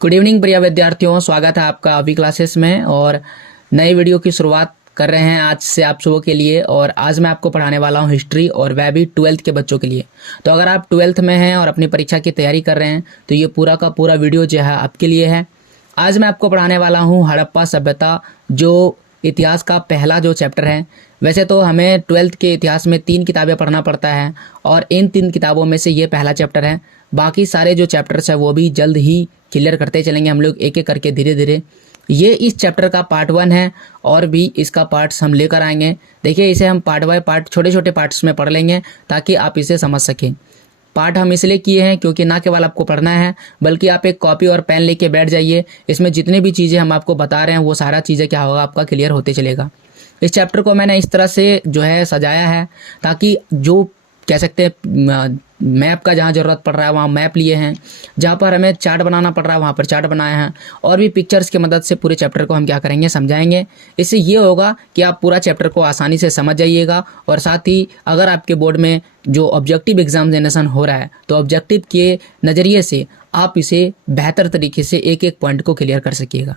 Good evening प्रिय विद्यार्थियों, स्वागत है आपका अभी क्लासेस में। और नई वीडियो की शुरुआत कर रहे हैं आज से आप सुबह के लिए। और आज मैं आपको पढ़ाने वाला हूं हिस्ट्री, और वह भी 12th के बच्चों के लिए। तो अगर आप 12th में हैं और अपनी परीक्षा की तैयारी कर रहे हैं तो ये पूरा का पूरा वीडियो जो है आपके लिए है। आज मैं आपको पढ़ाने वाला हूँ हड़प्पा सभ्यता, जो इतिहास का पहला जो चैप्टर है। वैसे तो हमें 12th के इतिहास में 3 किताबें पढ़ना पड़ता है और इन 3 किताबों में से ये पहला चैप्टर है। बाकी सारे जो चैप्टर्स है वो भी जल्द ही क्लियर करते चलेंगे हम लोग एक एक करके धीरे धीरे। ये इस चैप्टर का पार्ट 1 है और भी इसका पार्ट्स हम लेकर आएंगे। देखिए, इसे हम पार्ट बाय पार्ट छोटे छोटे पार्ट्स में पढ़ लेंगे ताकि आप इसे समझ सकें। पार्ट हम इसलिए किए हैं क्योंकि ना केवल आपको पढ़ना है बल्कि आप एक कॉपी और पेन लेके बैठ जाइए। इसमें जितनी भी चीज़ें हम आपको बता रहे हैं वो सारा चीज़ें क्या होगा, आपका क्लियर होते चलेगा। इस चैप्टर को मैंने इस तरह से जो है सजाया है ताकि जो कह सकते हैं मैप का जहाँ ज़रूरत पड़ रहा है वहाँ मैप लिए हैं, जहाँ पर हमें चार्ट बनाना पड़ रहा है वहाँ पर चार्ट बनाए हैं, और भी पिक्चर्स की मदद से पूरे चैप्टर को हम क्या करेंगे, समझाएंगे। इससे ये होगा कि आप पूरा चैप्टर को आसानी से समझ जाइएगा। और साथ ही अगर आपके बोर्ड में जो ऑब्जेक्टिव एग्जामिनेशन हो रहा है तो ऑब्जेक्टिव के नज़रिए से आप इसे बेहतर तरीके से एक एक पॉइंट को क्लियर कर सकिएगा।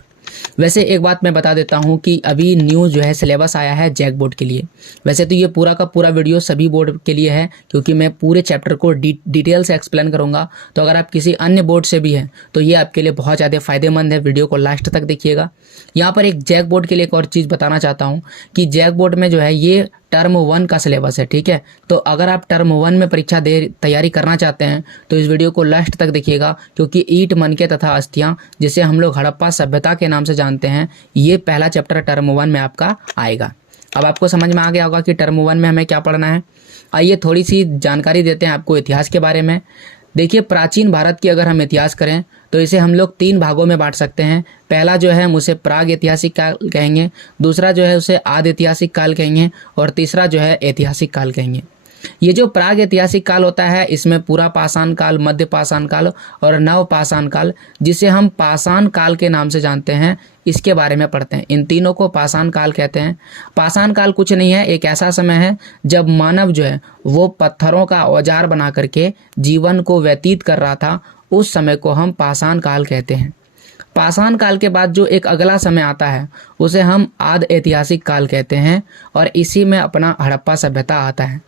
वैसे एक बात मैं बता देता हूं कि अभी न्यू जो है सिलेबस आया है जैक बोर्ड के लिए। वैसे तो ये पूरा का पूरा वीडियो सभी बोर्ड के लिए है क्योंकि मैं पूरे चैप्टर को डिटेल से एक्सप्लेन करूंगा। तो अगर आप किसी अन्य बोर्ड से भी हैं तो ये आपके लिए बहुत ज़्यादा फायदेमंद है। वीडियो को लास्ट तक देखिएगा। यहाँ पर एक जैक बोर्ड के लिए एक और चीज़ बताना चाहता हूँ कि जैक बोर्ड में जो है ये टर्म 1 का सिलेबस है, ठीक है। तो अगर आप टर्म 1 में परीक्षा तैयारी करना चाहते हैं तो इस वीडियो को लास्ट तक देखिएगा, क्योंकि ईंट, मनके तथा अस्थियां, जिसे हम लोग हड़प्पा सभ्यता के नाम से जानते हैं, ये पहला चैप्टर टर्म 1 में आपका आएगा। अब आपको समझ में आ गया होगा कि टर्म 1 में हमें क्या पढ़ना है। आइए थोड़ी सी जानकारी देते हैं आपको इतिहास के बारे में। देखिए, प्राचीन भारत की अगर हम इतिहास करें तो इसे हम लोग 3 भागों में बांट सकते हैं। पहला जो है हम उसे प्राग ऐतिहासिक काल कहेंगे, दूसरा जो है उसे आदि ऐतिहासिक काल कहेंगे, और तीसरा जो है ऐतिहासिक काल कहेंगे। ये जो प्राग ऐतिहासिक काल होता है इसमें पूरा पाषाण काल, मध्य पाषाण काल और नव पाषाण काल, जिसे हम पाषाण काल के नाम से जानते हैं, इसके बारे में पढ़ते हैं। इन तीनों को पाषाण काल कहते हैं। पाषाण काल कुछ नहीं है, एक ऐसा समय है जब मानव जो है वो पत्थरों का औजार बना करके जीवन को व्यतीत कर रहा था। उस समय को हम पाषाण काल कहते हैं। पाषाण काल के बाद जो एक अगला समय आता है उसे हम आदि ऐतिहासिक काल कहते हैं, और इसी में अपना हड़प्पा सभ्यता आता है।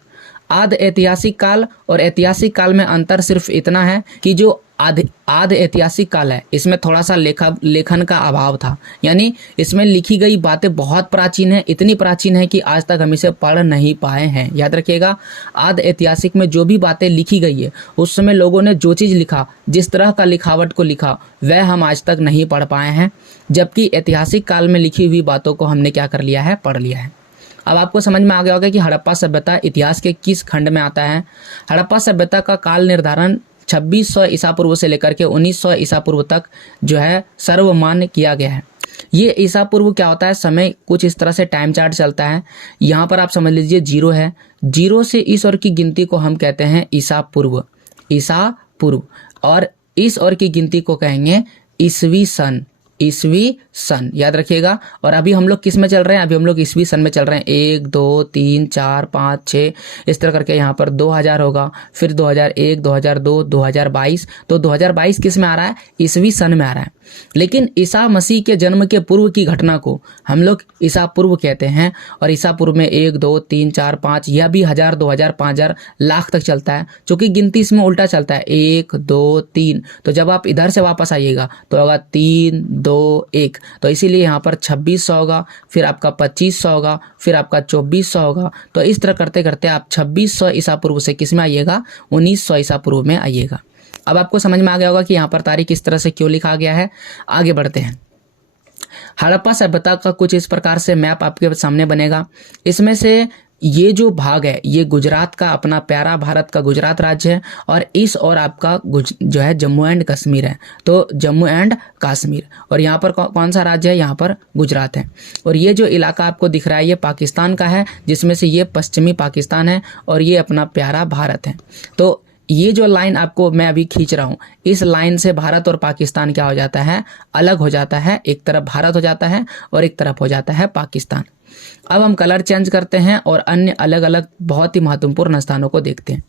आदि ऐतिहासिक काल और ऐतिहासिक काल में अंतर सिर्फ इतना है कि जो आदि ऐतिहासिक काल है इसमें थोड़ा सा लेखन का अभाव था, यानी इसमें लिखी गई बातें बहुत प्राचीन है, इतनी प्राचीन है कि आज तक हम इसे पढ़ नहीं पाए हैं। याद रखिएगा, आदि ऐतिहासिक में जो भी बातें लिखी गई है उस समय लोगों ने जो चीज़ लिखा, जिस तरह का लिखावट को लिखा, वह हम आज तक नहीं पढ़ पाए हैं। जबकि ऐतिहासिक काल में लिखी हुई बातों को हमने क्या कर लिया है, पढ़ लिया है। अब आपको समझ में आ गया होगा कि हड़प्पा सभ्यता इतिहास के किस खंड में आता है। हड़प्पा सभ्यता का काल निर्धारण 2600 ईसा पूर्व से लेकर के 1900 ईसा पूर्व तक जो है सर्वमान्य किया गया है। ये ईसा पूर्व क्या होता है, समय कुछ इस तरह से टाइम चार्ट चलता है। यहाँ पर आप समझ लीजिए 0 है, 0 से इस ओर की गिनती को हम कहते हैं ईसा पूर्व, ईसा पूर्व। और इस ओर की गिनती को कहेंगे ईसवी सन, ईसवी सन, याद रखिएगा। और अभी हम लोग किस में चल रहे हैं, अभी हम लोग ईसवी सन में चल रहे हैं। 1 2 3 4 5 6 इस तरह करके यहाँ पर 2000 होगा, फिर 2001 2002 2022। तो 2022 किस में आ रहा है, ईसवी सन में आ रहा है। लेकिन ईसा मसीह के जन्म के पूर्व की घटना को हम लोग ईसा पूर्व कहते हैं। और ईसा पूर्व में 1 2 3 4 5 यह भी 1000 2000 5000 लाख तक चलता है, क्योंकि गिनती इसमें उल्टा चलता है, 1 2 3। तो जब आप इधर से वापस आइएगा तो होगा 3 2 1। तो इसीलिए यहाँ पर 2600 होगा, फिर आपका 2500 होगा, फिर आपका 2400 होगा। तो इस तरह करते करते आप 2600 ईसा पूर्व से किस में आइएगा, 1900 ईसा पूर्व में आइएगा। अब आपको समझ में आ गया होगा कि यहाँ पर तारीख इस तरह से क्यों लिखा गया है। आगे बढ़ते हैं। हड़प्पा सभ्यता का कुछ इस प्रकार से मैप आपके सामने बनेगा। इसमें से ये जो भाग है ये गुजरात का, अपना प्यारा भारत का गुजरात राज्य है, और इस और आपका जो है जम्मू एंड कश्मीर है। तो जम्मू एंड कश्मीर, और यहाँ पर कौन सा राज्य है, यहाँ पर गुजरात है। और ये जो इलाका आपको दिख रहा है ये पाकिस्तान का है, जिसमें से ये पश्चिमी पाकिस्तान है और ये अपना प्यारा भारत है। तो ये जो लाइन आपको मैं अभी खींच रहा हूँ, इस लाइन से भारत और पाकिस्तान क्या हो जाता है, अलग हो जाता है। एक तरफ भारत हो जाता है और एक तरफ हो जाता है पाकिस्तान। अब हम कलर चेंज करते हैं और अन्य अलग अलग बहुत ही महत्वपूर्ण स्थानों को देखते हैं।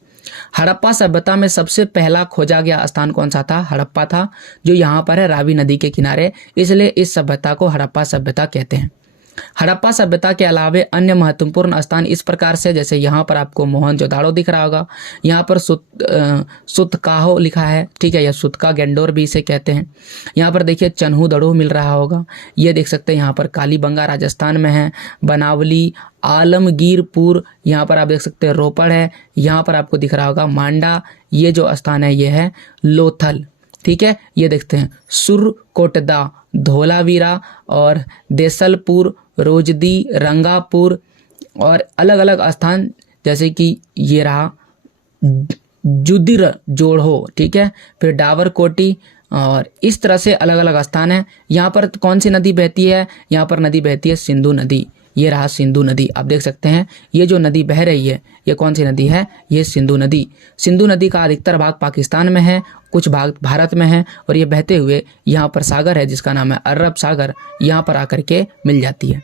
हड़प्पा सभ्यता में सबसे पहला खोजा गया स्थान कौन सा था? हड़प्पा था, जो यहाँ पर है रावी नदी के किनारे, इसलिए इस सभ्यता को हड़प्पा सभ्यता कहते हैं। हड़प्पा सभ्यता के अलावे अन्य महत्वपूर्ण स्थान इस प्रकार से, जैसे यहाँ पर आपको मोहनजोदाड़ो दिख रहा होगा, यहाँ पर सुतकाहो लिखा है, ठीक है, या सुतका गेंडोर भी इसे कहते हैं। यहाँ पर देखिए चन्हूदड़ो मिल रहा होगा, ये देख सकते हैं यहाँ पर कालीबंगा राजस्थान में है, बनावली, आलमगीरपुर, यहाँ पर आप देख सकते हैं रोपड़ है, यहाँ पर आपको दिख रहा होगा मांडा, ये जो स्थान है ये है लोथल, ठीक है। ये देखते हैं सुरकोटदा, धोलावीरा और देसलपुर, रोजदी, रंगापुर और अलग अलग स्थान जैसे कि ये रहा जुदिर जोड़ो, ठीक है, फिर डावरकोटी और इस तरह से अलग अलग स्थान है। यहाँ पर कौन सी नदी बहती है? यहाँ पर नदी बहती है सिंधु नदी, ये रहा सिंधु नदी, आप देख सकते हैं ये जो नदी बह रही है ये कौन सी नदी है? ये सिंधु नदी। सिंधु नदी का अधिकतर भाग पाकिस्तान में है, कुछ भाग भारत में है और ये बहते हुए यहाँ पर सागर है जिसका नाम है अरब सागर, यहाँ पर आकर के मिल जाती है।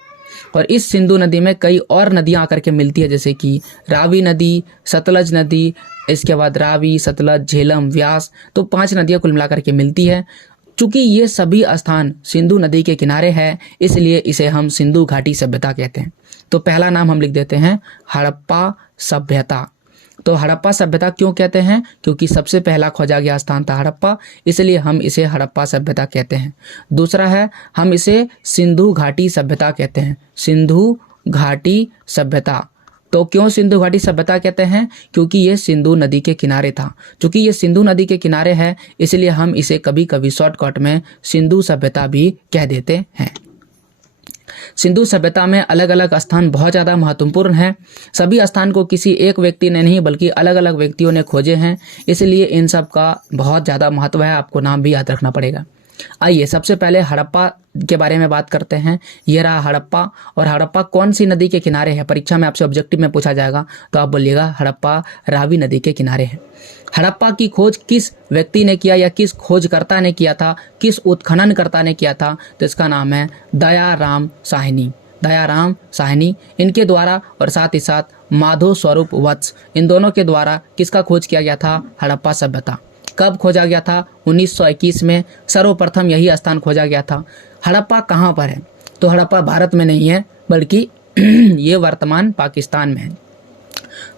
और इस सिंधु नदी में कई और नदियाँ आकर के मिलती है, जैसे कि रावी नदी, सतलज नदी, इसके बाद रावी, सतलज, झेलम, व्यास, तो 5 नदियाँ कुल मिलाकर के मिलती है। चूंकि ये सभी स्थान सिंधु नदी के किनारे है, इसलिए इसे हम सिंधु घाटी सभ्यता कहते हैं। तो पहला नाम हम लिख देते हैं हड़प्पा सभ्यता। तो हड़प्पा सभ्यता क्यों कहते हैं? क्योंकि सबसे पहला खोजा गया स्थान था हड़प्पा, इसलिए हम इसे हड़प्पा सभ्यता कहते हैं। दूसरा है हम इसे सिंधु घाटी सभ्यता कहते हैं, सिंधु घाटी सभ्यता। तो क्यों सिंधु घाटी सभ्यता कहते हैं? क्योंकि ये सिंधु नदी के किनारे था। क्योंकि ये सिंधु नदी के किनारे है, इसलिए हम इसे कभी कभी शॉर्टकट में सिंधु सभ्यता भी कह देते हैं। सिंधु सभ्यता में अलग अलग स्थान बहुत ज़्यादा महत्वपूर्ण हैं। सभी स्थान को किसी एक व्यक्ति ने नहीं बल्कि अलग अलग व्यक्तियों ने खोजे हैं, इसलिए इन सब का बहुत ज़्यादा महत्व है, आपको नाम भी याद रखना पड़ेगा। आइए सबसे पहले हड़प्पा के बारे में बात करते हैं। ये रहा हड़प्पा, और हड़प्पा कौन सी नदी के किनारे है? परीक्षा में आपसे ऑब्जेक्टिव में पूछा जाएगा तो आप बोलिएगा हड़प्पा रावी नदी के किनारे है। हड़प्पा की खोज किस व्यक्ति ने किया या किस खोजकर्ता ने किया था, किस उत्खननकर्ता ने किया था? तो इसका नाम है दयाराम साहनी, दयाराम साहनी। इनके द्वारा और साथ ही साथ माधो स्वरूप वत्स, इन दोनों के द्वारा किसका खोज किया गया था? हड़प्पा सभ्यता। कब खोजा गया था? 1921 में सर्वप्रथम यही स्थान खोजा गया था। हड़प्पा कहाँ पर है? तो हड़प्पा भारत में नहीं है बल्कि ये वर्तमान पाकिस्तान में है।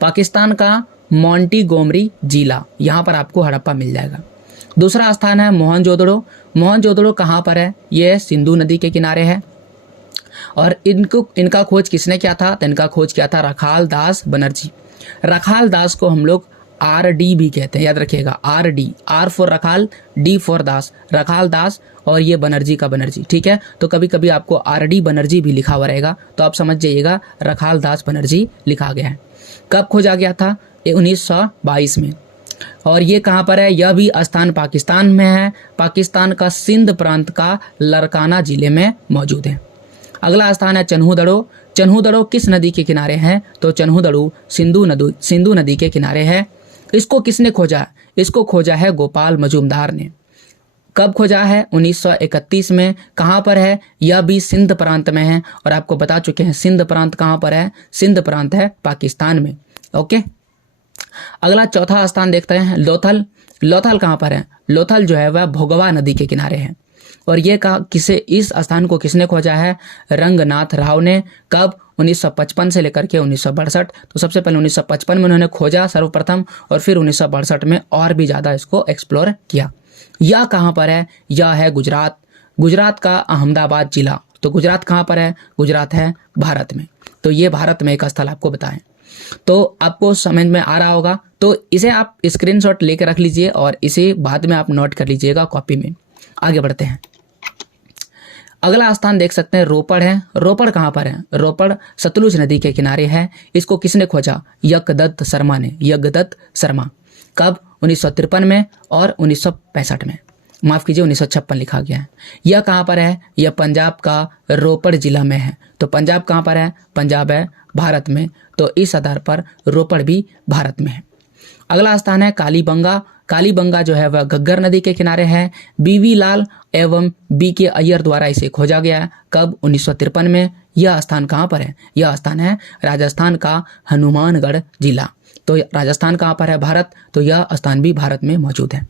पाकिस्तान का मोंटीगोमरी जिला, यहाँ पर आपको हड़प्पा मिल जाएगा। दूसरा स्थान है मोहनजोदड़ो। मोहनजोदड़ो कहाँ पर है? ये सिंधु नदी के किनारे है। और इनका खोज किसने किया था? तो इनका खोज किया था रखाल दास बनर्जी। रखाल दास को हम लोग RD भी कहते हैं, याद रखिएगा RD, R for Rakhal, D for Das, Rakhal Das, और ये बनर्जी का बनर्जी, ठीक है। तो कभी कभी आपको RD बनर्जी भी लिखा हुआ रहेगा, तो आप समझ जाइएगा रखाल दास बनर्जी लिखा गया है। कब खोजा गया था? 1922 में। और ये कहाँ पर है? यह भी स्थान पाकिस्तान में है, पाकिस्तान का सिंध प्रांत का लरकाना जिले में मौजूद है। अगला स्थान है चन्हूदड़ो। चन्हूदड़ो किस नदी के किनारे है? तो चन्हूदड़ो सिंधु नदी के किनारे है। इसको किसने खोजा? इसको खोजा है गोपाल मजूमदार ने। कब खोजा है? 1931 में। कहाँ पर है? यह भी सिंध प्रांत में है, और आपको बता चुके हैं सिंध प्रांत कहाँ पर है। सिंध प्रांत है पाकिस्तान में। ओके, अगला चौथा स्थान देखते हैं लोथल। लोथल कहाँ पर है? लोथल जो है वह भोगवा नदी के किनारे है। और ये इस स्थान को किसने खोजा है? रंगनाथ राव ने। कब? 1955 से लेकर के 1962। तो सबसे पहले 1955 में उन्होंने खोजा सर्वप्रथम, और फिर 1962 में और भी ज़्यादा इसको एक्सप्लोर किया। यह कहाँ पर है? यह है गुजरात। गुजरात का अहमदाबाद जिला। तो गुजरात कहाँ पर है? गुजरात है भारत में। तो ये भारत में एक स्थल आपको बताएं, तो आपको समझ में आ रहा होगा। तो इसे आप स्क्रीनशॉट लेकर रख लीजिए और इसे बाद में आप नोट कर लीजिएगा कॉपी में। आगे बढ़ते हैं। अगला स्थान देख सकते हैं रोपड़ है। रोपड़ कहाँ पर है? रोपड़ सतलुज नदी के किनारे है। इसको किसने खोजा? यज्ञदत्त शर्मा ने, यज्ञदत्त शर्मा। कब? 1953 में और 1965 में, माफ कीजिए 1956 लिखा गया है। यह कहाँ पर है? यह पंजाब का रोपड़ जिला में है। तो पंजाब कहाँ पर है? पंजाब है भारत में। तो इस आधार पर रोपड़ भी भारत में है। अगला स्थान है कालीबंगा। कालीबंगा जो है वह घग्गर नदी के किनारे है। BV लाल एवं BK अय्यर द्वारा इसे खोजा गया है। कब? 1953 में। यह स्थान कहाँ पर है? यह स्थान है राजस्थान का हनुमानगढ़ जिला। तो राजस्थान कहाँ पर है? भारत, तो यह स्थान भी भारत में मौजूद है।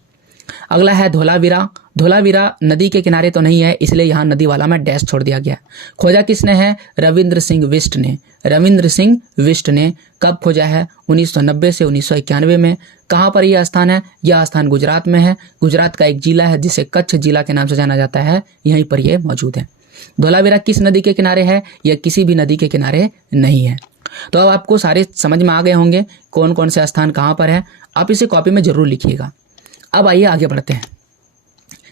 अगला है धोलावीरा। धोलावीरा नदी के किनारे तो नहीं है, इसलिए यहाँ नदी वाला में डैश छोड़ दिया गया। खोजा किसने है? रविंद्र सिंह बिष्ट ने। रविंद्र सिंह बिष्ट ने कब खोजा है? 1990 से 1991 में। कहाँ पर यह स्थान है? यह स्थान गुजरात में है। गुजरात का एक जिला है जिसे कच्छ जिला के नाम से जाना जाता है, यहीं पर यह मौजूद है। धोलावीरा किस नदी के किनारे है? यह किसी भी नदी के किनारे नहीं है। तो अब आपको सारे समझ में आ गए होंगे कौन कौन से स्थान कहाँ पर है। आप इसे कॉपी में जरूर लिखिएगा। अब आइए आगे बढ़ते हैं।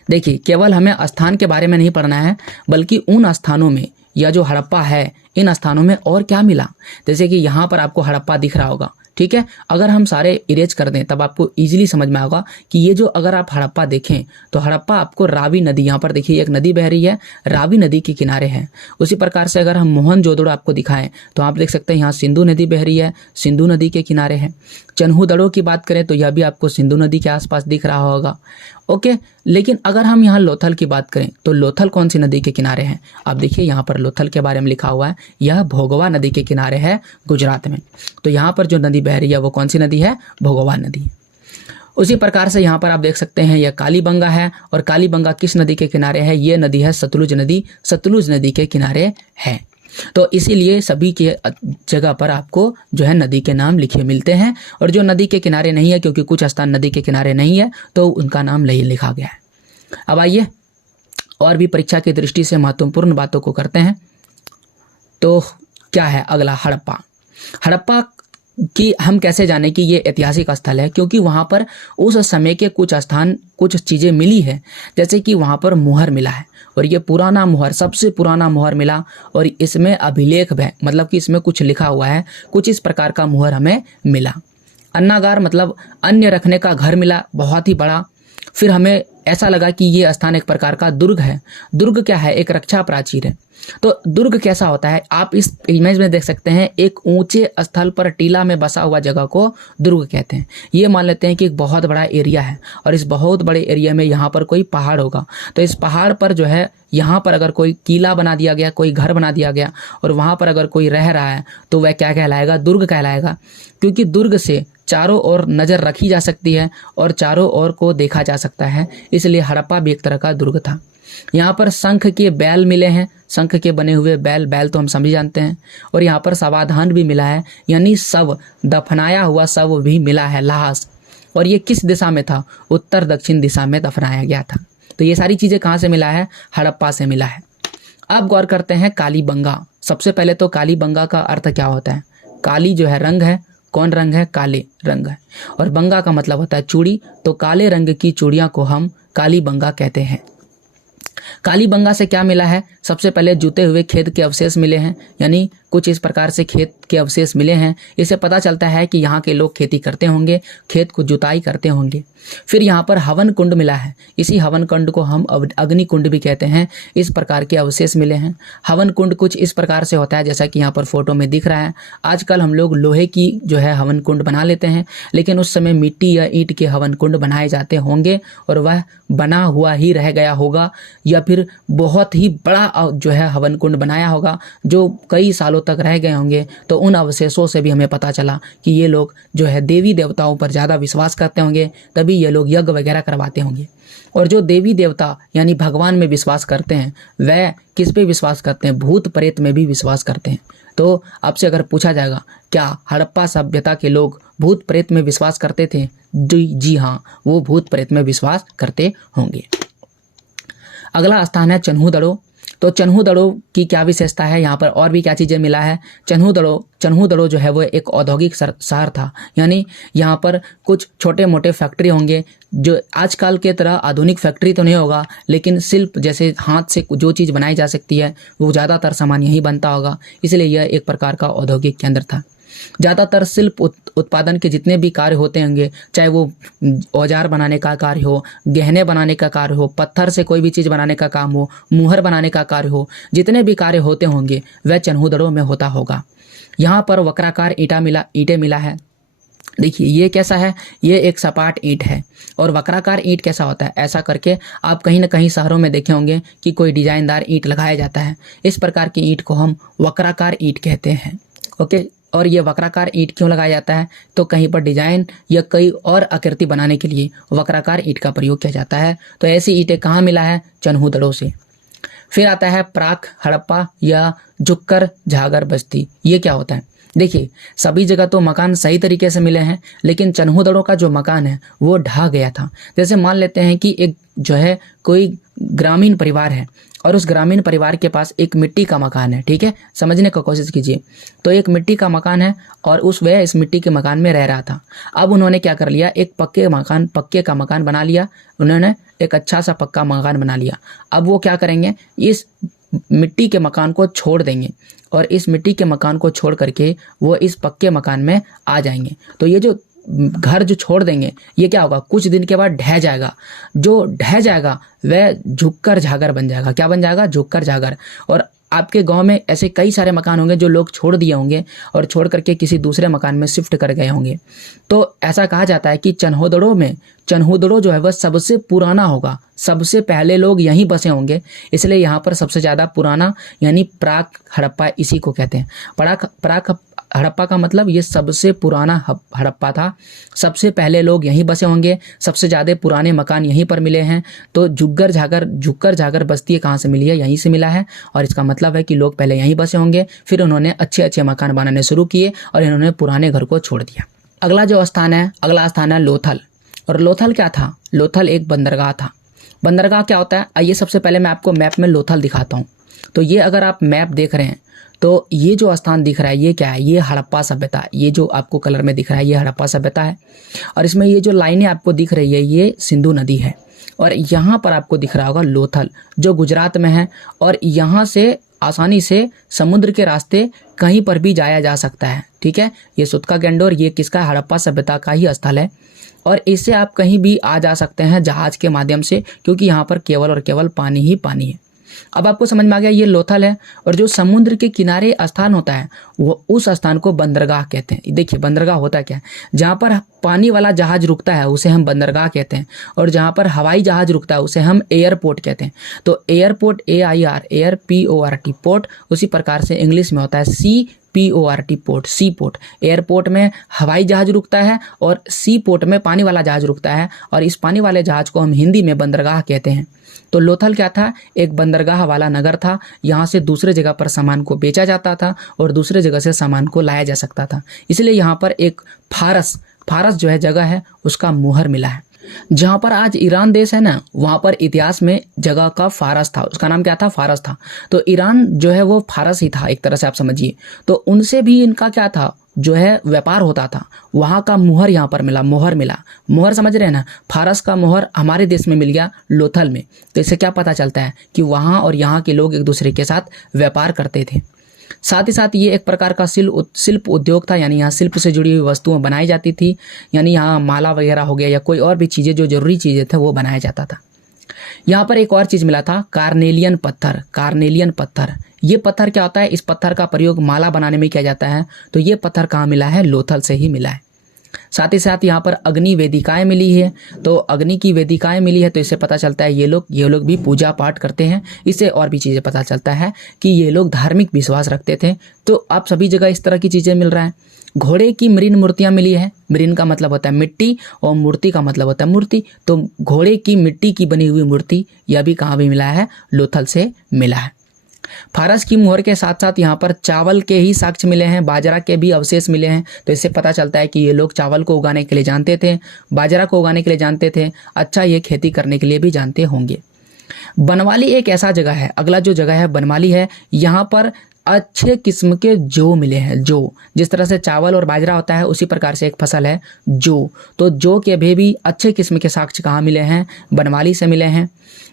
देखिए, केवल हमें स्थान के बारे में नहीं पढ़ना है, बल्कि उन स्थानों में, या जो हड़प्पा है, इन स्थानों में और क्या मिला। जैसे कि यहाँ पर आपको हड़प्पा दिख रहा होगा, ठीक है। अगर हम सारे इरेज कर दें तब आपको इजीली समझ में आएगा कि ये जो, अगर आप हड़प्पा देखें तो हड़प्पा आपको रावी नदी, यहाँ पर देखिए एक नदी बह रही है, रावी नदी के किनारे है। उसी प्रकार से अगर हम मोहनजोदड़ो आपको दिखाएं तो आप देख सकते हैं यहाँ सिंधु नदी बह रही है, सिंधु नदी के किनारे है। चन्हूदड़ो की बात करें तो यह भी आपको सिंधु नदी के आसपास दिख रहा होगा, ओके। लेकिन अगर हम यहाँ लोथल की बात करें तो लोथल कौन सी नदी के किनारे है? आप देखिए यहाँ पर लोथल के बारे में लिखा हुआ है, यह भोगवा नदी के किनारे है गुजरात में। तो यहाँ पर जो नदी बह रही है वो कौन सी नदी है? भोगवा नदी। उसी प्रकार से यहाँ पर आप देख सकते हैं यह कालीबंगा है, और कालीबंगा किस नदी के किनारे है? ये नदी है सतलुज नदी, सतलुज नदी के किनारे है। तो इसीलिए सभी के जगह पर आपको जो है नदी के नाम लिखे मिलते हैं, और जो नदी के किनारे नहीं है, क्योंकि कुछ स्थान नदी के किनारे नहीं है, तो उनका नाम नहीं लिखा गया है। अब आइए और भी परीक्षा की दृष्टि से महत्वपूर्ण बातों को करते हैं। तो क्या है अगला? हड़प्पा। हड़प्पा कि हम कैसे जाने कि ये ऐतिहासिक स्थल है? क्योंकि वहाँ पर उस समय के कुछ स्थान, कुछ चीज़ें मिली है। जैसे कि वहाँ पर मुहर मिला है, और ये पुराना मुहर, सबसे पुराना मुहर मिला, और इसमें अभिलेख है, मतलब कि इसमें कुछ लिखा हुआ है, कुछ इस प्रकार का मुहर हमें मिला। अन्नागार मतलब अन्न रखने का घर मिला, बहुत ही बड़ा। फिर हमें ऐसा लगा कि ये स्थान एक प्रकार का दुर्ग है। दुर्ग क्या है? एक रक्षा प्राचीर है। तो दुर्ग कैसा होता है? आप इस इमेज में देख सकते हैं, एक ऊंचे स्थल पर टीला में बसा हुआ जगह को दुर्ग कहते हैं। ये मान लेते हैं कि एक बहुत बड़ा एरिया है, और इस बहुत बड़े एरिया में यहाँ पर कोई पहाड़ होगा, तो इस पहाड़ पर जो है, यहाँ पर अगर कोई किला बना दिया गया, कोई घर बना दिया गया, और वहाँ पर अगर कोई रह रहा है, तो वह क्या कहलाएगा? दुर्ग कहलाएगा। क्योंकि दुर्ग से चारों ओर नज़र रखी जा सकती है और चारों ओर को देखा जा सकता है, इसलिए हड़प्पा भी एक तरह का दुर्ग था। यहाँ पर शंख के बैल मिले हैं, शंख के बने हुए बैल, बैल तो हम सभी जानते हैं। और यहाँ पर समाधान भी मिला है, यानी शव, दफनाया हुआ शव भी मिला है, लाश। और ये किस दिशा में था? उत्तर दक्षिण दिशा में दफनाया गया था। तो ये सारी चीज़ें कहाँ से मिला है? हड़प्पा से मिला है। अब गौर करते हैं कालीबंगा। सबसे पहले तो कालीबंगा का अर्थ क्या होता है? काली जो है रंग है, कौन रंग है? काले रंग है, और बंगा का मतलब होता है चूड़ी। तो काले रंग की चूड़ियाँ को हम कालीबंगा कहते हैं। कालीबंगा से क्या मिला है? सबसे पहले जूते हुए खेत के अवशेष मिले हैं, यानी कुछ इस प्रकार से खेत के अवशेष मिले हैं। इससे पता चलता है कि यहाँ के लोग खेती करते होंगे, खेत को जुताई करते होंगे। फिर यहाँ पर हवन कुंड मिला है, इसी हवन कुंड को हम अग्नि कुंड भी कहते हैं। इस प्रकार के अवशेष मिले हैं। हवन कुंड कुछ इस प्रकार से होता है जैसा कि यहाँ पर फोटो में दिख रहा है। आजकल हम लोग लोहे की जो है हवन कुंड बना लेते हैं, लेकिन उस समय मिट्टी या ईंट के हवन कुंड बनाए जाते होंगे, और वह बना हुआ ही रह गया होगा, या फिर बहुत ही बड़ा जो है हवन कुंड बनाया होगा जो कई सालों तक रह गए होंगे। तो उन अवशेषों से भी हमें पता चला कि ये लोग जो है देवी देवताओं पर ज़्यादा विश्वास करते होंगे, तभी ये लोग यज्ञ वगैरह करवाते होंगे। और जो देवी देवता यानी भगवान में विश्वास करते हैं, वह किस पे विश्वास करते हैं? भूत प्रेत में भी विश्वास करते हैं। तो आपसे अगर पूछा जाएगा क्या हड़प्पा सभ्यता के लोग भूत प्रेत में विश्वास करते थे? जी हाँ, वो भूत प्रेत में विश्वास करते होंगे। अगला स्थान है चन्हूदड़ो। तो चन्हूदड़ो की क्या विशेषता है? यहाँ पर और भी क्या चीज़ें मिला है? चन्हूदड़ो जो है वो एक औद्योगिक शहर था, यानी यहाँ पर कुछ छोटे मोटे फैक्ट्री होंगे, जो आजकल के तरह आधुनिक फैक्ट्री तो नहीं होगा, लेकिन शिल्प जैसे हाथ से जो चीज़ बनाई जा सकती है वो ज़्यादातर सामान यहीं बनता होगा, इसलिए यह एक प्रकार का औद्योगिक केंद्र था। ज़्यादातर शिल्प उत्पादन के जितने भी कार्य होते होंगे, चाहे वो औजार बनाने का कार्य हो, गहने बनाने का कार्य हो, पत्थर से कोई भी चीज़ बनाने का काम हो, मुहर बनाने का कार्य हो, जितने भी कार्य होते होंगे वह चन्हूदड़ो में होता होगा। यहाँ पर वक्राकार ईंटें मिला है। देखिए ये कैसा है? ये एक सपाट ईंट है। और वक्राकार ईंट कैसा होता है? ऐसा करके आप कहीं ना कहीं शहरों में देखे होंगे कि कोई डिजाइनदार ईंट लगाया जाता है। इस प्रकार की ईंट को हम वक्राकार ईंट कहते हैं। ओके, और ये वक्राकार ईंट क्यों लगाया जाता है? तो कहीं पर डिजाइन या कई और आकृति बनाने के लिए वक्राकार ईंट का प्रयोग किया जाता है। तो ऐसी ईंटें कहाँ मिला है? चन्हूदड़ों से। फिर आता है प्राक हड़प्पा या जुक्कर झागर बस्ती। ये क्या होता है? देखिए, सभी जगह तो मकान सही तरीके से मिले हैं, लेकिन चन्हूदड़ों का जो मकान है वो ढह गया था। जैसे मान लेते हैं कि एक जो है कोई ग्रामीण परिवार है और उस ग्रामीण परिवार के पास एक मिट्टी का मकान है, ठीक है, समझने की कोशिश कीजिए। तो एक मिट्टी का मकान है और वह इस मिट्टी के मकान में रह रहा था। अब उन्होंने क्या कर लिया? एक पक्के का मकान बना लिया। उन्होंने एक अच्छा सा पक्का मकान बना लिया। अब वो क्या करेंगे? इस मिट्टी के मकान को छोड़ देंगे और इस मिट्टी के मकान को छोड़ करके वो इस पक्के मकान में आ जाएंगे। तो ये जो घर जो छोड़ देंगे, ये क्या होगा? कुछ दिन के बाद ढह जाएगा। जो ढह जाएगा वह झुक्कर झागर बन जाएगा। क्या बन जाएगा? झुक्कर झागर। और आपके गांव में ऐसे कई सारे मकान होंगे जो लोग छोड़ दिए होंगे और छोड़ करके किसी दूसरे मकान में शिफ्ट कर गए होंगे। तो ऐसा कहा जाता है कि चन्हूदड़ों जो है वह सबसे पुराना होगा, सबसे पहले लोग यहीं बसे होंगे, इसलिए यहाँ पर सबसे ज़्यादा पुराना यानी प्राक हड़प्पा इसी को कहते हैं। प्राक हड़प्पा का मतलब ये सबसे पुराना हड़प्पा था। सबसे पहले लोग यहीं बसे होंगे, सबसे ज़्यादा पुराने मकान यहीं पर मिले हैं। तो झुक्कर झागर बस्ती कहाँ से मिली है? यहीं से मिला है। और इसका मतलब है कि लोग पहले यहीं बसे होंगे, फिर उन्होंने अच्छे अच्छे मकान बनाने शुरू किए और इन्होंने पुराने घर को छोड़ दिया। अगला स्थान है लोथल। और लोथल क्या था? लोथल एक बंदरगाह था। बंदरगाह क्या होता है? आइए सबसे पहले मैं आपको मैप में लोथल दिखाता हूँ। तो ये अगर आप मैप देख रहे हैं तो ये जो स्थान दिख रहा है ये क्या है? ये हड़प्पा सभ्यता। ये जो आपको कलर में दिख रहा है ये हड़प्पा सभ्यता है। और इसमें ये जो लाइनें आपको दिख रही है ये सिंधु नदी है। और यहाँ पर आपको दिख रहा होगा लोथल जो गुजरात में है। और यहाँ से आसानी से समुद्र के रास्ते कहीं पर भी जाया जा सकता है, ठीक है। ये सुतका गेंडोर ये किसका? हड़प्पा सभ्यता का ही स्थल है। और इससे आप कहीं भी आ जा सकते हैं जहाज के माध्यम से, क्योंकि यहाँ पर केवल और केवल पानी ही पानी है। अब आपको समझ में आ गया ये लोथल है। और जो समुद्र के किनारे स्थान होता है वो उस स्थान को बंदरगाह कहते हैं। देखिए बंदरगाह होता क्या है? जहाँ पर पानी वाला जहाज रुकता है उसे हम बंदरगाह कहते हैं, और जहाँ पर हवाई जहाज रुकता है उसे हम एयरपोर्ट कहते हैं। तो एयरपोर्ट AIR पोर्ट, उसी प्रकार से इंग्लिश में होता है CPORT पोर्ट, सी पोर्ट। एयरपोर्ट में हवाई जहाज रुकता है और सी पोर्ट में पानी वाला जहाज रुकता है, और इस पानी वाले जहाज को हम हिंदी में बंदरगाह कहते हैं। तो लोथल क्या था? एक बंदरगाह वाला नगर था। यहाँ से दूसरे जगह पर सामान को बेचा जाता था और दूसरे जगह से सामान को लाया जा सकता था। इसलिए यहाँ पर एक फारस जो है जगह है उसका मुहर मिला है। जहाँ पर आज ईरान देश है ना, वहाँ पर इतिहास में जगह का फारस था। उसका नाम क्या था? फारस था। तो ईरान जो है वो फारस ही था एक तरह से, आप समझिए। तो उनसे भी इनका क्या था? जो है व्यापार होता था। वहाँ का मुहर यहाँ पर मिला, मुहर मिला। मुहर समझ रहे हैं ना? फारस का मुहर हमारे देश में मिल गया लोथल में। तो इससे क्या पता चलता है कि वहाँ और यहाँ के लोग एक दूसरे के साथ व्यापार करते थे। साथ ही साथ ये एक प्रकार का शिल्प उद्योग था, यानी यहाँ शिल्प से जुड़ी हुई वस्तुएं बनाई जाती थी। यानी यहाँ माला वगैरह हो गया या कोई और भी चीज़ें जो जरूरी चीज़ें थे वो बनाया जाता था। यहाँ पर एक और चीज़ मिला था, कार्नेलियन पत्थर। ये पत्थर क्या होता है? इस पत्थर का प्रयोग माला बनाने में किया जाता है। तो ये पत्थर कहाँ मिला है? लोथल से ही मिला है। साथ ही साथ यहाँ पर अग्नि वेदिकाएं मिली है। तो अग्नि की वेदिकाएं मिली है, तो इससे पता चलता है ये लोग भी पूजा पाठ करते हैं। इससे और भी चीज़ें पता चलता है कि ये लोग धार्मिक विश्वास रखते थे। तो आप सभी जगह इस तरह की चीज़ें मिल रहा है। घोड़े की मृण मूर्तियाँ मिली है। मृण का मतलब होता है मिट्टी और मूर्ति का मतलब होता है मूर्ति। तो घोड़े की मिट्टी की बनी हुई मूर्ति यह भी कहाँ भी मिला है? लोथल से मिला है। फारस की मुहर के साथ साथ यहाँ पर चावल के ही साक्ष्य मिले हैं, बाजरा के भी अवशेष मिले हैं। तो इससे पता चलता है कि ये लोग चावल को उगाने के लिए जानते थे, बाजरा को उगाने के लिए जानते थे, अच्छा ये खेती करने के लिए भी जानते होंगे। बनवाली एक ऐसा जगह है, अगला जो जगह है बनवाली है। यहाँ पर अच्छे किस्म के जौ मिले हैं। जौ, जिस तरह से चावल और बाजरा होता है उसी प्रकार से एक फसल है जौ। तो जौ के भी अच्छे किस्म के साक्ष्य कहाँ मिले हैं? बनवाली से मिले हैं।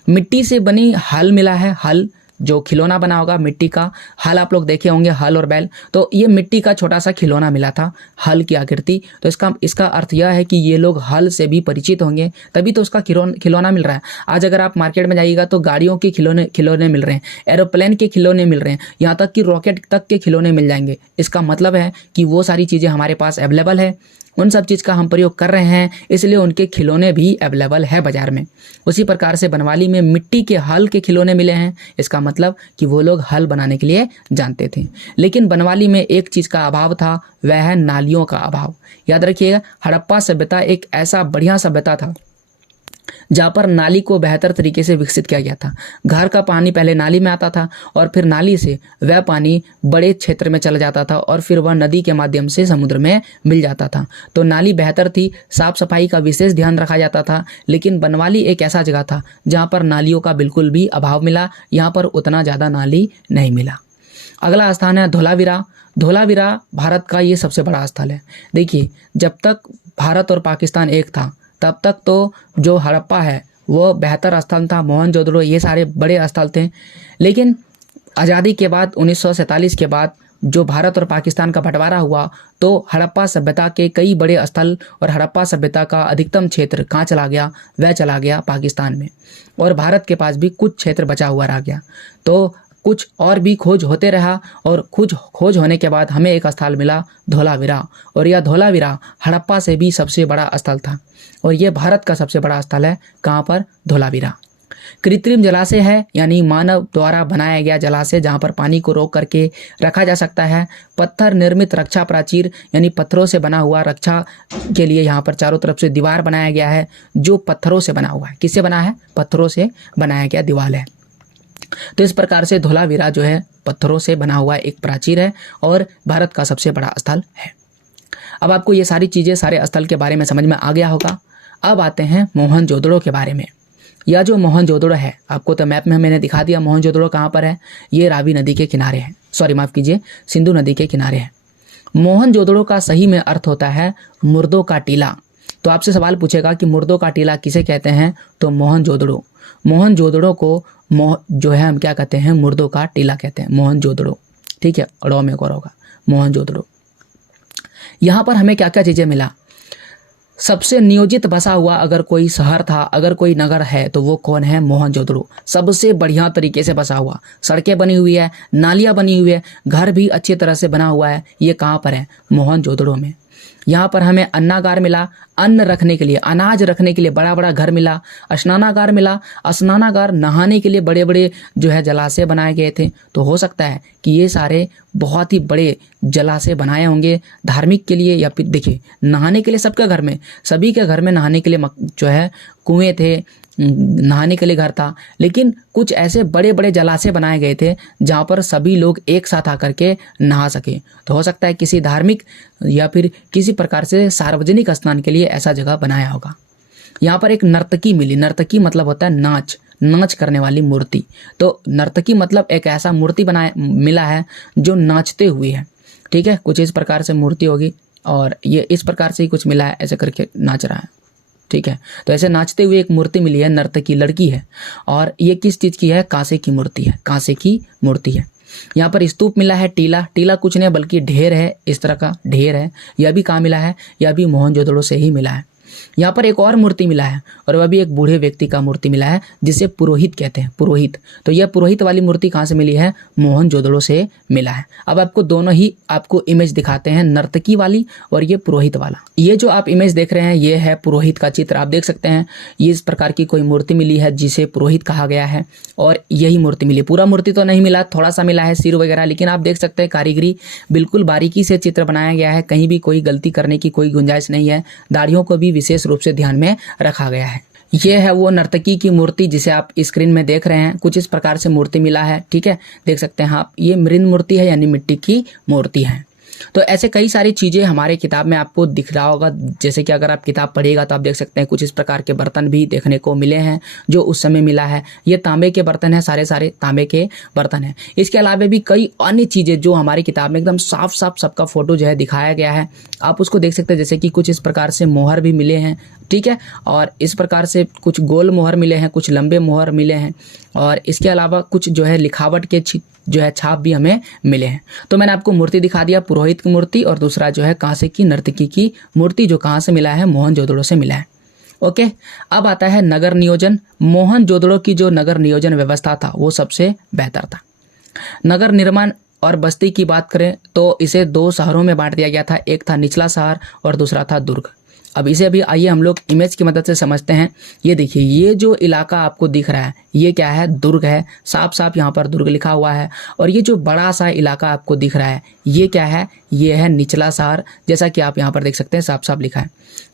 मिट्टी से बनी हल मिला है। हल जो खिलौना बना होगा, मिट्टी का हल आप लोग देखे होंगे, हल और बैल। तो ये मिट्टी का छोटा सा खिलौना मिला था, हल की आकृति। तो इसका अर्थ यह है कि ये लोग हल से भी परिचित होंगे, तभी तो उसका खिलौना मिल रहा है। आज अगर आप मार्केट में जाइएगा तो गाड़ियों के खिलौने मिल रहे हैं, एरोप्लेन के खिलौने मिल रहे हैं, यहाँ तक कि रॉकेट तक के खिलौने मिल जाएंगे। इसका मतलब है कि वो सारी चीज़ें हमारे पास अवेलेबल है, उन सब चीज़ का हम प्रयोग कर रहे हैं, इसलिए उनके खिलौने भी अवेलेबल है बाजार में। उसी प्रकार से बनवाली में मिट्टी के हल के खिलौने मिले हैं। इसका मतलब कि वो लोग हल बनाने के लिए जानते थे। लेकिन बनवाली में एक चीज़ का अभाव था, वह है नालियों का अभाव। याद रखिएगा, हड़प्पा सभ्यता एक ऐसा बढ़िया सभ्यता था जहाँ पर नाली को बेहतर तरीके से विकसित किया गया था। घर का पानी पहले नाली में आता था और फिर नाली से वह पानी बड़े क्षेत्र में चला जाता था और फिर वह नदी के माध्यम से समुद्र में मिल जाता था। तो नाली बेहतर थी, साफ सफाई का विशेष ध्यान रखा जाता था। लेकिन बनवाली एक ऐसा जगह था जहाँ पर नालियों का बिल्कुल भी अभाव मिला, यहाँ पर उतना ज़्यादा नाली नहीं मिला। अगला स्थान है धोलावीरा। धोलावीरा भारत का ये सबसे बड़ा स्थल है। देखिए, जब तक भारत और पाकिस्तान एक था तब तक तो जो हड़प्पा है वो बेहतर स्थल था, मोहनजोदड़ो ये सारे बड़े स्थल थे। लेकिन आज़ादी के बाद 1947 के बाद जो भारत और पाकिस्तान का बंटवारा हुआ तो हड़प्पा सभ्यता के कई बड़े स्थल और हड़प्पा सभ्यता का अधिकतम क्षेत्र कहाँ चला गया, वह चला गया पाकिस्तान में, और भारत के पास भी कुछ क्षेत्र बचा हुआ रह गया। तो कुछ और भी खोज होते रहा और कुछ खोज होने के बाद हमें एक स्थल मिला धोलावीरा, और यह धोलावीरा हड़प्पा से भी सबसे बड़ा स्थल था और यह भारत का सबसे बड़ा स्थल है। कहाँ पर? धोलावीरा। कृत्रिम जलाशय है, यानी मानव द्वारा बनाया गया जलाशय जहाँ पर पानी को रोक करके रखा जा सकता है। पत्थर निर्मित रक्षा प्राचीर, यानी पत्थरों से बना हुआ रक्षा के लिए यहाँ पर चारों तरफ से दीवार बनाया गया है जो पत्थरों से बना हुआ है। किससे बना है? पत्थरों से बनाया गया दीवार है। तो इस प्रकार से धोलावीरा जो है पत्थरों से बना हुआ एक प्राचीर है और भारत का सबसे बड़ा स्थल है। अब आपको ये सारी चीज़ें, सारे स्थल के बारे में समझ में आ गया होगा। अब आते हैं मोहनजोदड़ो के बारे में। यह जो मोहनजोदड़ो है, आपको तो मैप में मैंने दिखा दिया मोहनजोदड़ो कहाँ पर है। ये रावी नदी के किनारे है, सॉरी माफ़ कीजिए, सिंधु नदी के किनारे है। मोहनजोदड़ो का सही में अर्थ होता है मुर्दों का टीला। तो आपसे सवाल पूछेगा कि मुर्दों का टीला किसे कहते हैं, तो मोहनजोदड़ो। मोहनजोदड़ो को जो है हम क्या कहते हैं, मुर्दों का टीला कहते हैं, मोहनजोदड़ो। ठीक है, रो में गौर होगा, मोहनजोदड़ो। यहाँ पर हमें क्या क्या चीज़ें मिला? सबसे नियोजित बसा हुआ अगर कोई शहर था, अगर कोई नगर है तो वो कौन है? मोहनजोदड़ो। सबसे बढ़िया तरीके से बसा हुआ, सड़कें बनी हुई है, नालियाँ बनी हुई है, घर भी अच्छी तरह से बना हुआ है। ये कहाँ पर है? मोहनजोदड़ो में। यहाँ पर हमें अन्नागार मिला, अन्न रखने के लिए, अनाज रखने के लिए बड़ा बड़ा घर मिला। स्नानागार मिला, स्नानागार नहाने के लिए बड़े बड़े जो है जलाशय बनाए गए थे। तो हो सकता है कि ये सारे बहुत ही बड़े जलाशय बनाए होंगे धार्मिक के लिए, या फिर देखिए नहाने के लिए सबके घर में, सभी के घर में नहाने के लिए जो है कुएं थे, नहाने के लिए घर था। लेकिन कुछ ऐसे बड़े बड़े जलाशय बनाए गए थे जहाँ पर सभी लोग एक साथ आकर के नहा सके। तो हो सकता है किसी धार्मिक या फिर किसी प्रकार से सार्वजनिक स्नान के लिए ऐसा जगह बनाया होगा। यहाँ पर एक नर्तकी मिली। नर्तकी मतलब होता है नाच, नाच करने वाली मूर्ति। तो नर्तकी मतलब एक ऐसा मूर्ति मिला है जो नाचते हुए है। ठीक है, कुछ इस प्रकार से मूर्ति होगी और ये इस प्रकार से ही कुछ मिला है, ऐसे करके नाच रहा है। ठीक है, तो ऐसे नाचते हुए एक मूर्ति मिली है, नर्तकी लड़की है। और ये किस चीज़ की है? कांसे की मूर्ति है, कांसे की मूर्ति है। यहाँ पर स्तूप मिला है। टीला, टीला कुछ नहीं बल्कि ढेर है, इस तरह का ढेर है। यह भी कहाँ मिला है? यह भी मोहनजोदड़ो से ही मिला है। यहाँ पर एक और मूर्ति मिला है और वह भी एक बूढ़े व्यक्ति का मूर्ति मिला है जिसे पुरोहित कहते हैं, पुरोहित। तो यह पुरोहित वाली मूर्ति कहाँ से मिली है? मोहनजोदड़ो से मिला है। अब आपको दोनों ही आपको इमेज दिखाते हैं, नर्तकी वाली और ये पुरोहित वाला। ये जो आप इमेज देख रहे हैं ये है पुरोहित का चित्र। आप देख सकते हैं ये इस प्रकार की कोई मूर्ति मिली है जिसे पुरोहित कहा गया है और यही मूर्ति मिली। पूरा मूर्ति तो नहीं मिला, थोड़ा सा मिला है सिर वगैरह, लेकिन आप देख सकते हैं कारीगरी बिल्कुल बारीकी से चित्र बनाया गया है। कहीं भी कोई गलती करने की कोई गुंजाइश नहीं है। दाढ़ियों को भी विशेष रूप से ध्यान में रखा गया है। ये है वो नर्तकी की मूर्ति जिसे आप स्क्रीन में देख रहे हैं। कुछ इस प्रकार से मूर्ति मिला है। ठीक है, देख सकते हैं आप, ये मृण मूर्ति है यानी मिट्टी की मूर्ति है। तो ऐसे कई सारी चीज़ें हमारे किताब में आपको दिख रहा होगा। जैसे कि अगर आप किताब पढ़िएगा तो आप देख सकते हैं कुछ इस प्रकार के बर्तन भी देखने को मिले हैं जो उस समय मिला है। ये तांबे के बर्तन है, सारे तांबे के बर्तन हैं। इसके अलावा भी कई अन्य चीज़ें जो हमारी किताब में एकदम साफ साफ सबका फोटो जो है दिखाया गया है, आप उसको देख सकते हैं। जैसे कि कुछ इस प्रकार से मोहर भी मिले हैं। ठीक है, और इस प्रकार से कुछ गोल मोहर मिले हैं, कुछ लंबे मोहर मिले हैं और इसके अलावा कुछ जो है लिखावट के जो है छाप भी हमें मिले हैं। तो मैंने आपको मूर्ति दिखा दिया, पुरोहित की मूर्ति, और दूसरा जो है कांसे की नर्तकी की मूर्ति जो कहाँ से मिला है? मोहनजोदड़ो से मिला है। ओके, अब आता है नगर नियोजन। मोहनजोदड़ो की जो नगर नियोजन व्यवस्था था वो सबसे बेहतर था। नगर निर्माण और बस्ती की बात करें तो इसे दो शहरों में बांट दिया गया था। एक था निचला शहर और दूसरा था दुर्ग। अब इसे अभी आइए हम लोग इमेज की मदद से समझते हैं। ये देखिए, ये जो इलाका आपको दिख रहा है ये क्या है, दुर्ग है। साफ साफ यहाँ पर दुर्ग लिखा हुआ है। और ये जो बड़ा सा इलाका आपको दिख रहा है ये क्या है, ये है निचला शहर। जैसा कि आप यहाँ पर देख सकते हैं साफ साफ लिखा है।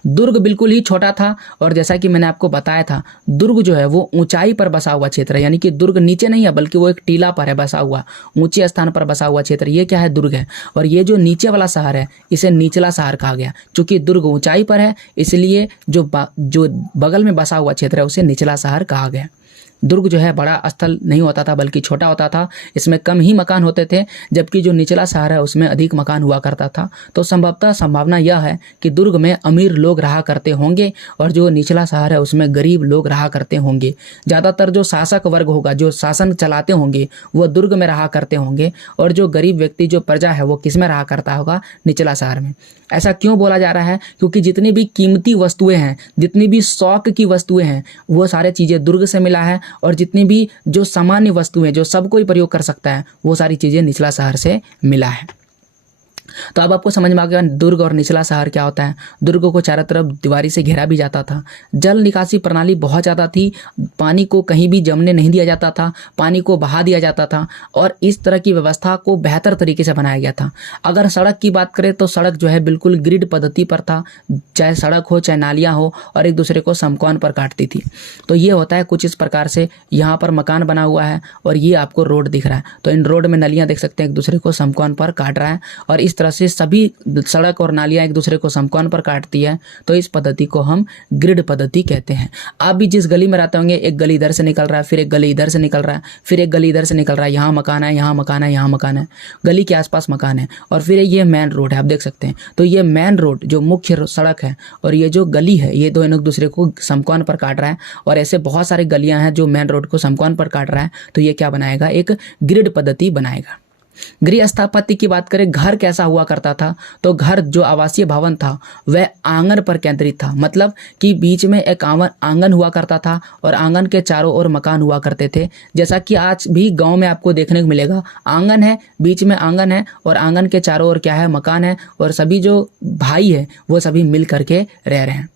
दुर्ग बिल्कुल ही छोटा था और जैसा कि मैंने आपको बताया था, दुर्ग जो है वो ऊंचाई पर बसा हुआ क्षेत्र है, यानी कि दुर्ग नीचे नहीं है बल्कि वो एक टीला पर है बसा हुआ, ऊंचे स्थान पर बसा हुआ क्षेत्र। ये क्या है, दुर्ग है। और ये जो नीचे वाला शहर है इसे निचला शहर कहा गया। चूंकि दुर्ग ऊंचाई पर है इसलिए जो बगल में बसा हुआ क्षेत्र है उसे निचला शहर कहा गया। दुर्ग जो है बड़ा स्थल नहीं होता था बल्कि छोटा होता था, इसमें कम ही मकान होते थे, जबकि जो निचला शहर है उसमें अधिक मकान हुआ करता था। तो संभवतः संभावना यह है कि दुर्ग में अमीर लोग रहा करते होंगे और जो निचला शहर है उसमें गरीब लोग रहा करते होंगे। ज़्यादातर जो शासक वर्ग होगा, जो शासन चलाते होंगे, वो दुर्ग में रहा करते होंगे और जो गरीब व्यक्ति, जो प्रजा है, वो किस में रहा करता होगा, निचला शहर में। ऐसा क्यों बोला जा रहा है, क्योंकि जितनी भी कीमती वस्तुएं हैं, जितनी भी शौक की वस्तुएं हैं, वो सारी चीज़ें दुर्ग से मिला है। और जितनी भी जो सामान्य वस्तुएं जो सब कोई प्रयोग कर सकता है वो सारी चीज़ें निचला शहर से मिला है। तो अब आपको समझ में आ गया दुर्ग और निचला शहर क्या होता है। दुर्ग को चारों तरफ दीवारी से घेरा भी जाता था। जल निकासी प्रणाली बहुत ज़्यादा थी, पानी को कहीं भी जमने नहीं दिया जाता था, पानी को बहा दिया जाता था और इस तरह की व्यवस्था को बेहतर तरीके से बनाया गया था। अगर सड़क की बात करें तो सड़क जो है बिल्कुल ग्रिड पद्धति पर था, चाहे सड़क हो चाहे नालियाँ हो, और एक दूसरे को समकोण पर काटती थी। तो ये होता है कुछ इस प्रकार से। यहाँ पर मकान बना हुआ है और ये आपको रोड दिख रहा है, तो इन रोड में नलियाँ देख सकते हैं एक दूसरे को समकोण पर काट रहा है और इस तरह से सभी सड़क और नालियां एक दूसरे को समकोण पर काटती है। तो इस पद्धति को हम ग्रिड पद्धति कहते हैं। आप भी जिस गली में रहते होंगे, एक गली इधर से निकल रहा है, फिर एक गली इधर से निकल रहा है, फिर एक गली इधर से निकल रहा है, यहाँ मकान है, यहाँ मकान है, यहाँ मकान है, गली के आसपास मकान है, और फिर ये मेन रोड है, आप देख सकते हैं। तो ये मेन रोड जो मुख्य सड़क है और ये जो गली है, ये दोनों एक दूसरे को समकोण पर काट रहा है। और ऐसे बहुत सारी गलियां हैं जो मेन रोड को समकोण पर काट रहा है। तो ये क्या बनाएगा, एक ग्रिड पद्धति बनाएगा। गृह स्थापत्य की बात करें, घर कैसा हुआ करता था, तो घर जो आवासीय भवन था वह आंगन पर केंद्रित था। मतलब कि बीच में एक आंगन हुआ करता था और आंगन के चारों ओर मकान हुआ करते थे। जैसा कि आज भी गांव में आपको देखने को मिलेगा, आंगन है, बीच में आंगन है और आंगन के चारों ओर क्या है, मकान है, और सभी जो भाई है वो सभी मिल करके रह रहे हैं।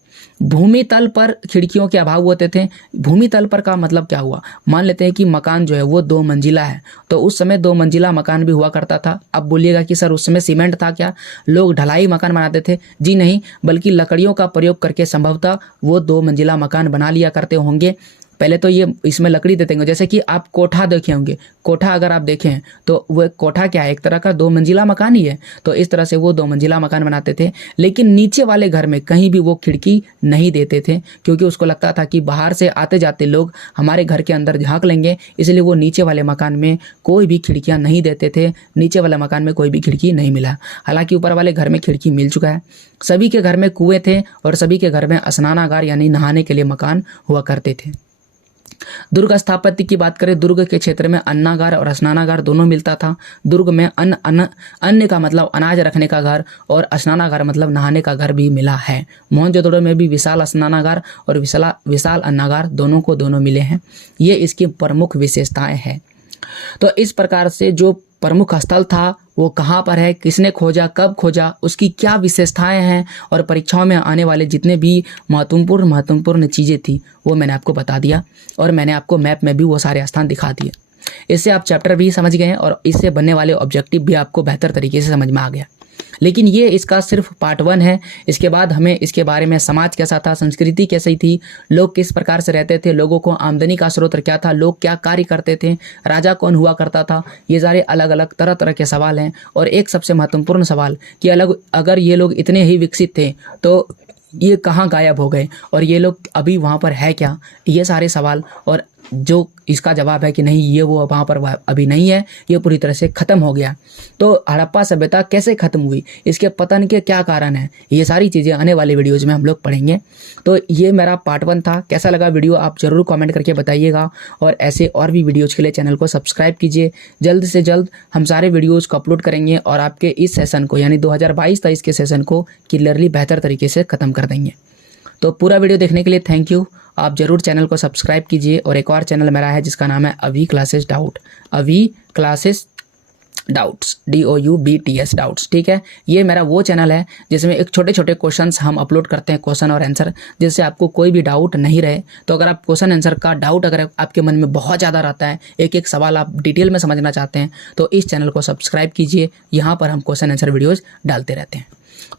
भूमि तल पर खिड़कियों के अभाव होते थे। भूमि तल पर का मतलब क्या हुआ, मान लेते हैं कि मकान जो है वो 2 मंजिला है, तो उस समय 2 मंजिला मकान भी हुआ करता था। अब बोलिएगा कि सर उस समय सीमेंट था क्या, लोग ढलाई मकान बनाते थे? जी नहीं, बल्कि लकड़ियों का प्रयोग करके संभवतः वो 2 मंजिला मकान बना लिया करते होंगे। पहले तो ये इसमें लकड़ी देते होंगे, जैसे कि आप कोठा देखे होंगे। कोठा अगर आप देखें तो वह कोठा क्या है, एक तरह का 2 मंजिला मकान ही है। तो इस तरह से वो 2 मंजिला मकान बनाते थे। लेकिन नीचे वाले घर में कहीं भी वो खिड़की नहीं देते थे, क्योंकि उसको लगता था कि बाहर से आते जाते लोग हमारे घर के अंदर झांक लेंगे, इसलिए वो नीचे वाले मकान में कोई भी खिड़कियाँ नहीं देते थे। नीचे वाले मकान में कोई भी खिड़की नहीं मिला। हालांकि ऊपर वाले घर में खिड़की मिल चुका है। सभी के घर में कुएं थे और सभी के घर में स्नानागार यानी नहाने के लिए मकान हुआ करते थे। दुर्ग स्थापत्य की बात करें, दुर्ग के क्षेत्र में अन्नागार और स्नानागार दोनों मिलता था। दुर्ग में अन्न का मतलब अनाज रखने का घर और स्नानागार मतलब नहाने का घर भी मिला है। मोहनजोदड़ो में भी विशाल स्नानागार और विशाल अन्नागार दोनों को दोनों मिले हैं। ये इसकी प्रमुख विशेषताएं हैं। तो इस प्रकार से जो प्रमुख स्थल था वो कहाँ पर है, किसने खोजा, कब खोजा, उसकी क्या विशेषताएं हैं, और परीक्षाओं में आने वाले जितने भी महत्वपूर्ण चीज़ें थी वो मैंने आपको बता दिया और मैंने आपको मैप में भी वो सारे स्थान दिखा दिए। इससे आप चैप्टर भी समझ गए और इससे बनने वाले ऑब्जेक्टिव भी आपको बेहतर तरीके से समझ में आ गया। लेकिन ये इसका सिर्फ पार्ट 1 है। इसके बाद हमें इसके बारे में समाज कैसा था, संस्कृति कैसी थी, लोग किस प्रकार से रहते थे, लोगों को आमदनी का स्रोत क्या था, लोग क्या कार्य करते थे, राजा कौन हुआ करता था, ये सारे अलग अलग तरह तरह के सवाल हैं। और एक सबसे महत्वपूर्ण सवाल कि अगर ये लोग इतने ही विकसित थे तो ये कहाँ गायब हो गए और ये लोग अभी वहाँ पर है क्या, ये सारे सवाल। और जो इसका जवाब है कि नहीं, ये वो वहाँ पर अभी नहीं है, ये पूरी तरह से ख़त्म हो गया। तो हड़प्पा सभ्यता कैसे ख़त्म हुई, इसके पतन के क्या कारण हैं, ये सारी चीज़ें आने वाले वीडियोज़ में हम लोग पढ़ेंगे। तो ये मेरा पार्ट 1 था। कैसा लगा वीडियो आप ज़रूर कमेंट करके बताइएगा और ऐसे और भी वीडियोज़ के लिए चैनल को सब्सक्राइब कीजिए। जल्द से जल्द हम सारे वीडियोज़ को अपलोड करेंगे और आपके इस सेशन को यानी 2022-23 के सेशन को क्लियरली बेहतर तरीके से ख़त्म कर देंगे। तो पूरा वीडियो देखने के लिए थैंक यू। आप ज़रूर चैनल को सब्सक्राइब कीजिए और एक और चैनल मेरा है जिसका नाम है अभी क्लासेस डाउट, अभी क्लासेस डाउट्स, DOUBTS डाउट्स, ठीक है। ये मेरा वो चैनल है जिसमें एक छोटे छोटे क्वेश्चंस हम अपलोड करते हैं, क्वेश्चन और आंसर, जिससे आपको कोई भी डाउट नहीं रहे। तो अगर आप क्वेश्चन आंसर का डाउट अगर आपके मन में बहुत ज़्यादा रहता है, एक एक सवाल आप डिटेल में समझना चाहते हैं, तो इस चैनल को सब्सक्राइब कीजिए। यहाँ पर हम क्वेश्चन आंसर वीडियोज़ डालते रहते हैं।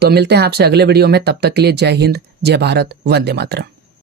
तो मिलते हैं आपसे अगले वीडियो में, तब तक के लिए जय हिंद, जय भारत, वंदे मातरम।